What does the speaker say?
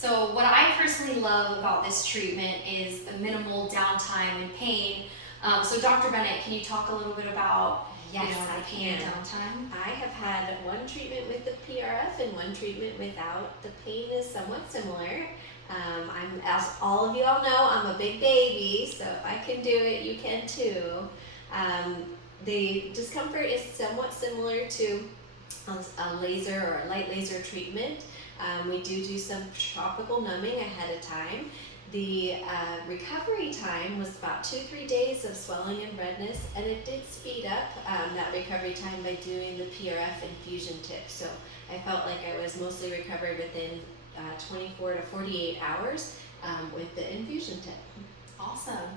So what I personally love about this treatment is the minimal downtime and pain. So Dr. Bennett, can you talk a little bit about Yes, the I pain and can. downtime? I have had one treatment with the PRF and one treatment without. The pain is somewhat similar. As all of you all know, I'm a big baby, so if I can do it, you can too. The discomfort is somewhat similar to a laser or a light laser treatment. We do some topical numbing ahead of time. The recovery time was about 2-3 days of swelling and redness, and it did speed up that recovery time by doing the PRF infusion tip. So I felt like I was mostly recovered within 24 to 48 hours with the infusion tip. Awesome.